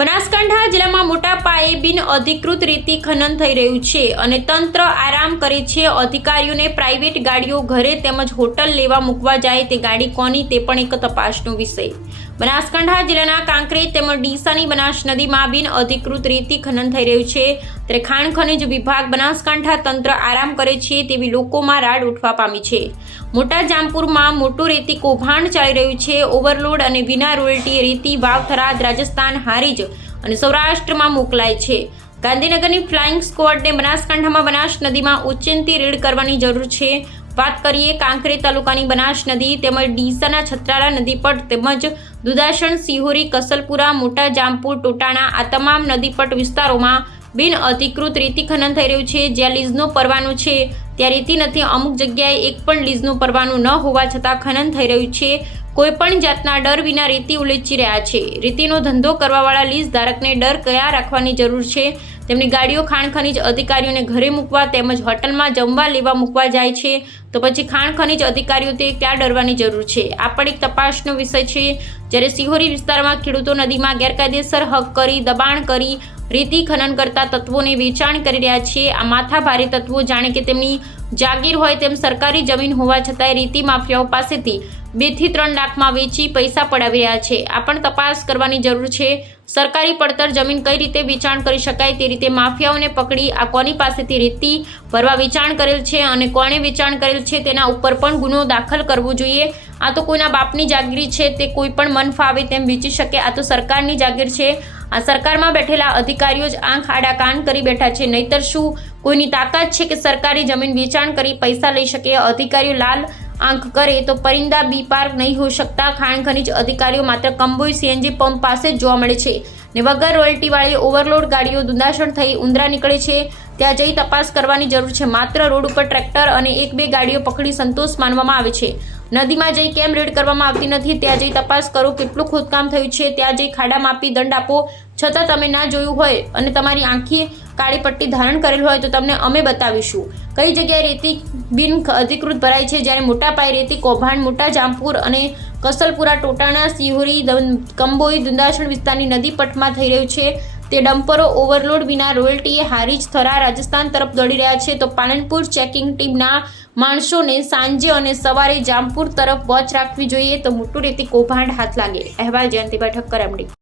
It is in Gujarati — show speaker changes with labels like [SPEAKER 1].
[SPEAKER 1] બનાસ બનાસકાંઠા જિલ્લામાં મોટા પાયે બિન અધિકૃત રીતિ ખનન થઈ રહ્યું છે અને તંત્ર આરામ કરે છે. અધિકારીઓને પ્રાઇવેટ ગાડીઓ ઘરે તેમજ હોટલ લેવા મૂકવા જાય તે ગાડી કોની તે પણ એક તપાસનો વિષય. બનાસકાંઠા જિલ્લાના કાંકરેજ તેમજ ડીસાની બનાસ નદીમાં બિન અધિકૃત રીતિ ખનન થઈ રહ્યું છે. ત્યારે ખાણ ખનિજ વિભાગ બનાસકાંઠા તંત્ર આરામ કરે છે તેવી લોકોમાં રાડ ઉઠવા પામી છે. મોટા જામપુરમાં મોટું રેતી કૌભાંડ ચાલી રહ્યું છે. ઓવરલોડ અને વિના રોયલ્ટી રેતી વાવ થરાદ રાજસ્થાન હારીજ અને સૌરાષ્ટ્રમાં મોકલાય છે. ગાંધીનગરની ફ્લાઇંગ સ્કવોડને બનાસકાંઠામાં બનાસ નદીમાં ઉચ્ચિંતી રેડ કરવાની જરૂર છે. વાત કરીએ કાંકરે તાલુકાની બનાસ નદી તેમજ ડીસાના છત્રાળા નદી પર તેમજ દુધાસણ, સિહોરી, કસલપુરા, મોટા જામપુર, ટોટાણા આ તમામ નદીપટ વિસ્તારોમાં બિન અધિકૃત રેતી ખનન થઈ રહ્યું છે. જ્યાં લીઝનો પરવાનો છે. ત્યાં રેતી નથી, અમુક જગ્યાએ એક પણ લીઝનું પરવાનું ન હોવા છતાં ખનન થઈ રહ્યું છે. કોઈ પણ જાતના ડર વિના રેતી ઉલેચી રહ્યા છે. રેતીનો ધંધો કરવાવાળા લીઝ ધારકને ડર કયા રાખવાની જરૂર છે? તેમની ગાડીઓ ખાણ ખનીજ અધિકારીઓને ઘરે મૂકવા તેમજ હોટલમાં જમવા લેવા મૂકવા જાય છે. તો પછી ખાણ ખનીજ અધિકારીઓ તે ક્યાં ડરવાની જરૂર છે? આ પણ એક તપાસનો વિષય છે. જ્યારે સિહોરી વિસ્તારમાં ખેડૂતો નદીમાં ગેરકાયદેસર હક કરી દબાણ કરી રેતી ખનન કરતા તત્વોને વેચાણ કરી રહ્યા છે આ માથા ભારે તત્વો જાણે કે તેમની જાગીર હોય તેમ સરકારી જમીન હોવા છતાંય રેતી માફિયાઓ પાસેથી બેથી ત્રણ લાખમાં વેચી પૈસા પડાવી રહ્યા છે. આ પણ તપાસ કરવાની જરૂર છે. સરકારી પડતર જમીન કઈ રીતે વેચાણ કરી શકાય તે રીતે માફિયાઓને પકડી આ કોની પાસેથી રેતી ભરવા વેચાણ કરેલ છે અને કોણે વેચાણ કરેલ છે તેના ઉપર પણ ગુનો દાખલ કરવો જોઈએ. આ તો કોઈના બાપની જાગીરી છે તે કોઈ પણ મન ફાવે તેમ વેચી શકે. આ તો સરકારની જાગીર છે. આ સરકારમાં બેઠેલા અધિકારીઓ જ આંખ આડા કાન કરી બેઠા છે. નહીતર શું? કોઈની તાકાત છે કે સરકારી જમીન વેચાણ કરી પૈસા લઈ શકે? અધિકારીઓ લાલ આંખ કરે તો પરિંદા બી પાર્ક નહીં હોઈ શકતા. ખાણ ખનીજ અધિકારીઓ માત્ર કંબોઈ સીએનજી પંપ પાસે જ જોવા મળે છે. ને વગર રોયલ્ટીવાળી ઓવરલોડ ગાડીઓ દુંદાસણ થઈ ઉંદરા નીકળે છે. ત્યાં જઈ તપાસ કરવાની જરૂર છે. માત્ર રોડ ઉપર ટ્રેક્ટર અને એક બે ગાડીઓ પકડી સંતોષ માનવામાં આવે છે. નદીમાં જઈ કેમ રેડ કરવામાં આવતી નથી? ત્યાં જઈ તપાસ કરો, કેટલું ખોદકામ થયું છે? ત્યાં જઈ ખાડા માપી દંડ આપો. છતાં તમે ના જોયું હોય અને તમારી આંખી કાળી પટ્ટી ધારણ કરેલ હોય તો તમને અમે બતાવીશું. કઈ જગ્યાએ રેતી બિન અધિકૃત ભરાય છે? જ્યારે મોટા પાયે રેતી કૌભાંડ, મોટા જામપુર અને કસલપુરા, ટોટાણા, સિહોરી કંબોઈ, દુંદાસણ વિસ્તારની નદી પટમાં થઈ રહ્યું છે. તે ડમ્પરો ઓવરલોડ વિના રોયલ્ટીએ હારીજ થરા રાજસ્થાન તરફ દોડી રહ્યા છે. તો પાલનપુર ચેકિંગ ટીમના માણસોને સાંજે અને સવારે જામપુર તરફ વોચ રાખવી જોઈએ. તો મોટું રેતી કૌભાંડ હાથ લાગે. અહેવાલ જયંતિભાઈ ઠક્કર એમડી